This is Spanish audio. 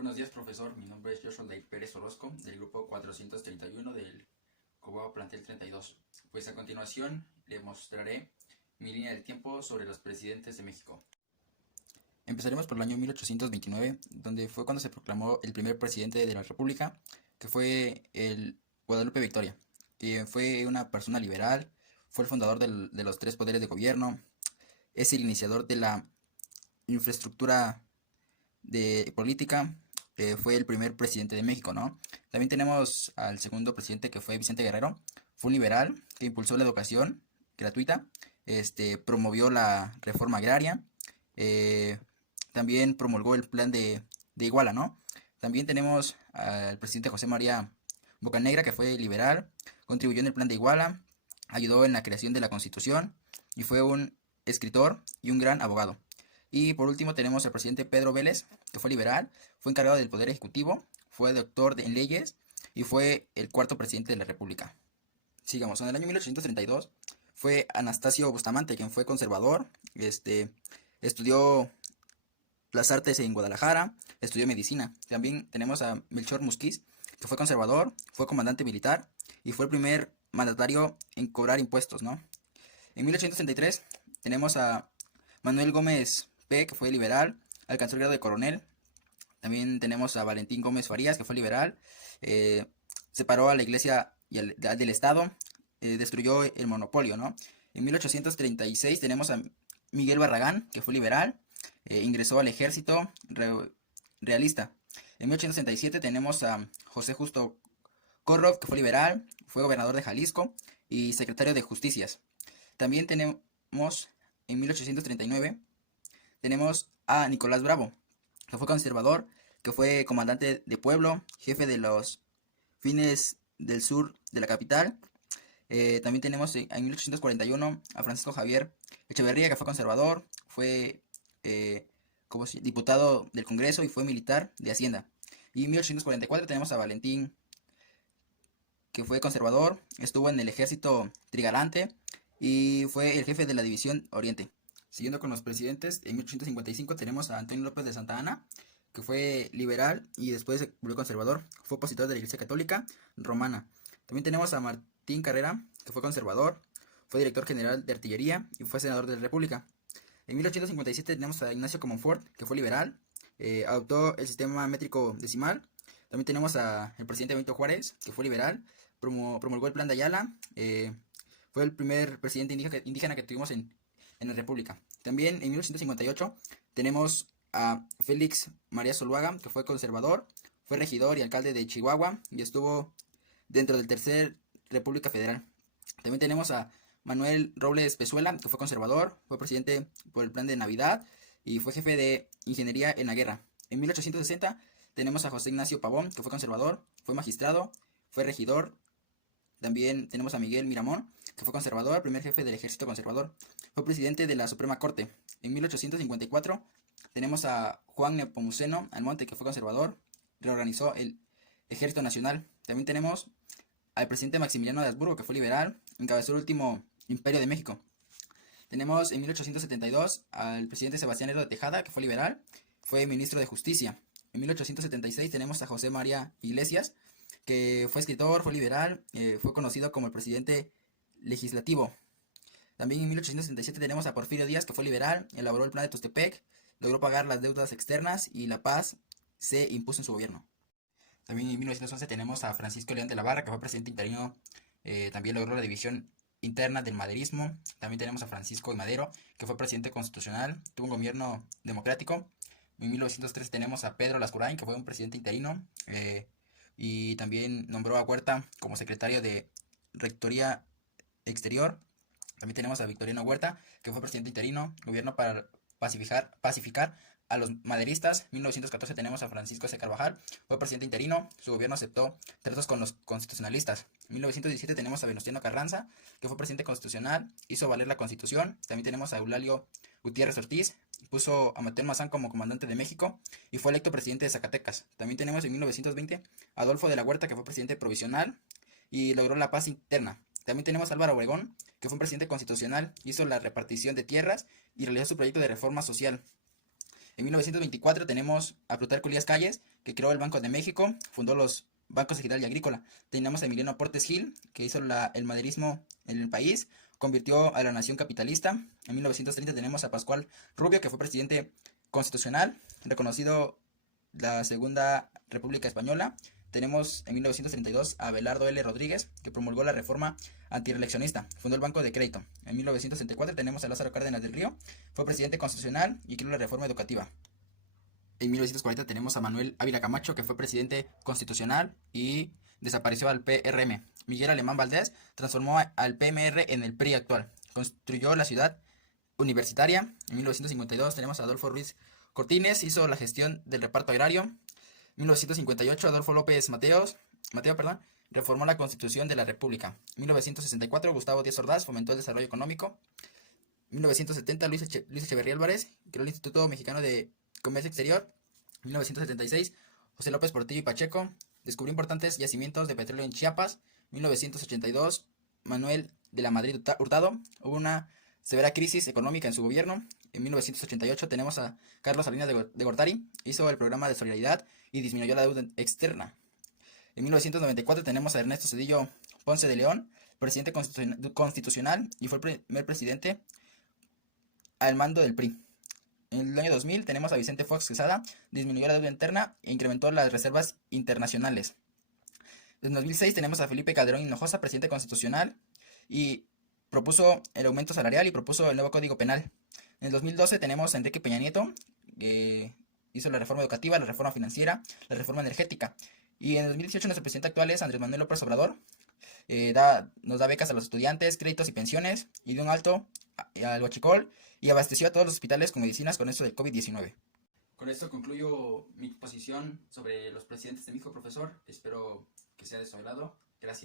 Buenos días, profesor. Mi nombre es Joshua Day Pérez Orozco, del grupo 431 del Cobao Plantel 32. Pues a continuación le mostraré mi línea del tiempo sobre los presidentes de México. Empezaremos por el año 1829, donde fue cuando se proclamó el primer presidente de la República, que fue el Guadalupe Victoria, que fue una persona liberal, fue el fundador de los tres poderes de gobierno, es el iniciador de la infraestructura de política, fue el primer presidente de México, ¿no? También tenemos al segundo presidente, que fue Vicente Guerrero, fue un liberal que impulsó la educación gratuita, promovió la reforma agraria, eh, también promulgó el plan de Iguala, ¿no? También tenemos al presidente José María Bocanegra, que fue liberal, contribuyó en el plan de Iguala, ayudó en la creación de la Constitución y fue un escritor y un gran abogado. Y por último tenemos al presidente Pedro Vélez, que fue liberal, fue encargado del Poder Ejecutivo, fue doctor en leyes y fue el cuarto presidente de la República. Sigamos, en el año 1832 fue Anastasio Bustamante, quien fue conservador, estudió las artes en Guadalajara, estudió medicina. También tenemos a Melchor Musquiz, que fue conservador, fue comandante militar y fue el primer mandatario en cobrar impuestos, ¿no? En 1833 tenemos a Manuel Gómez P., que fue liberal, alcanzó el grado de coronel. También tenemos a Valentín Gómez Farías, que fue liberal, separó a la iglesia del Estado, destruyó el monopolio, ¿no? En 1836 tenemos a Miguel Barragán, que fue liberal, ingresó al ejército realista. En 1867 tenemos a José Justo Corro, que fue liberal, fue gobernador de Jalisco y secretario de Justicias. También tenemos en 1839 tenemos a Nicolás Bravo, que fue conservador, que fue comandante de pueblo, jefe de los fines del sur de la capital. También tenemos en 1841 a Francisco Javier Echeverría, que fue conservador, fue diputado del Congreso y fue militar de Hacienda. Y en 1844 tenemos a Valentín, que fue conservador, estuvo en el ejército trigarante y fue el jefe de la División Oriente. Siguiendo con los presidentes, en 1855 tenemos a Antonio López de Santa Anna, que fue liberal y después se volvió conservador. Fue opositor de la Iglesia Católica Romana. También tenemos a Martín Carrera, que fue conservador, fue director general de artillería y fue senador de la República. En 1857 tenemos a Ignacio Comonfort, que fue liberal, adoptó el sistema métrico decimal. También tenemos al presidente Benito Juárez, que fue liberal, promulgó el plan de Ayala, fue el primer presidente indígena que tuvimos en la República. También en 1858 tenemos a Félix María Zuluaga, que fue conservador, fue regidor y alcalde de Chihuahua y estuvo dentro del Tercer República Federal. También tenemos a Manuel Robles Pezuela, que fue conservador, fue presidente por el plan de Navidad y fue jefe de ingeniería en la guerra. En 1860 tenemos a José Ignacio Pavón, que fue conservador, fue magistrado, fue regidor. También tenemos a Miguel Miramón, que fue conservador, primer jefe del ejército conservador. Fue presidente de la Suprema Corte. En 1854 tenemos a Juan Nepomuceno Almonte, que fue conservador, reorganizó el Ejército Nacional. También tenemos al presidente Maximiliano de Habsburgo, que fue liberal, encabezó el último imperio de México. Tenemos en 1872 al presidente Sebastián Lerdo de Tejada, que fue liberal, fue ministro de Justicia. En 1876 tenemos a José María Iglesias, que fue escritor, fue liberal, fue conocido como el presidente legislativo. También en 1867 tenemos a Porfirio Díaz, que fue liberal, elaboró el plan de Tustepec, logró pagar las deudas externas y la paz se impuso en su gobierno. También en 1911 tenemos a Francisco León de la Barra, que fue presidente interino, también logró la división interna del maderismo. También tenemos a Francisco I. Madero, que fue presidente constitucional, tuvo un gobierno democrático. En 1913 tenemos a Pedro Lascurain, que fue un presidente interino, y también nombró a Huerta como secretario de Rectoría Exterior. También tenemos a Victoriano Huerta, que fue presidente interino, gobierno para pacificar a los maderistas. 1914 tenemos a Francisco S. Carvajal, fue presidente interino, su gobierno aceptó tratos con los constitucionalistas. 1917 tenemos a Venustiano Carranza, que fue presidente constitucional, hizo valer la Constitución. También tenemos a Eulalio Gutiérrez Ortiz, puso a Mateo Almazán como comandante de México y fue electo presidente de Zacatecas. También tenemos en 1920 a Adolfo de la Huerta, que fue presidente provisional y logró la paz interna. También tenemos a Álvaro Obregón, que fue un presidente constitucional, hizo la repartición de tierras y realizó su proyecto de reforma social. En 1924 tenemos a Plutarco Elías Calles, que creó el Banco de México, fundó los bancos Ejidal y Agrícola. Tenemos a Emiliano Portes Gil, que hizo el maderismo en el país, convirtió a la nación capitalista. En 1930 tenemos a Pascual Rubio, que fue presidente constitucional, reconocido la Segunda República Española. Tenemos en 1932 a Abelardo L. Rodríguez, que promulgó la reforma antireeleccionista, fundó el Banco de Crédito. En 1964 tenemos a Lázaro Cárdenas del Río, fue presidente constitucional y creó la reforma educativa. En 1940 tenemos a Manuel Ávila Camacho, que fue presidente constitucional y desapareció al PRM. Miguel Alemán Valdés transformó al PMR en el PRI actual. Construyó la ciudad universitaria. En 1952 tenemos a Adolfo Ruiz Cortines, hizo la gestión del reparto agrario. En 1958 Adolfo López Mateo, reformó la Constitución de la República. En 1964 Gustavo Díaz Ordaz fomentó el desarrollo económico. En 1970 Luis Echeverría Álvarez creó el Instituto Mexicano de Comercio Exterior. En 1976 José López Portillo y Pacheco descubrió importantes yacimientos de petróleo en Chiapas. En 1982 Manuel de la Madrid Hurtado, hubo una severa crisis económica en su gobierno. En 1988 tenemos a Carlos Salinas de Gortari, hizo el programa de solidaridad y disminuyó la deuda externa. En 1994 tenemos a Ernesto Zedillo Ponce de León, presidente constitucional y fue el primer presidente al mando del PRI. En el año 2000 tenemos a Vicente Fox Quesada, disminuyó la deuda interna e incrementó las reservas internacionales. En 2006 tenemos a Felipe Calderón Hinojosa, presidente constitucional, y propuso el aumento salarial y propuso el nuevo Código Penal. En el 2012 tenemos a Enrique Peña Nieto, que hizo la reforma educativa, la reforma financiera, la reforma energética. Y en el 2018 nuestro presidente actual es Andrés Manuel López Obrador. Nos da becas a los estudiantes, créditos y pensiones, y dio un alto al huachicol y abasteció a todos los hospitales con medicinas con esto del COVID-19. Con esto concluyo mi exposición sobre los presidentes de México, profesor. Espero que sea de su agrado.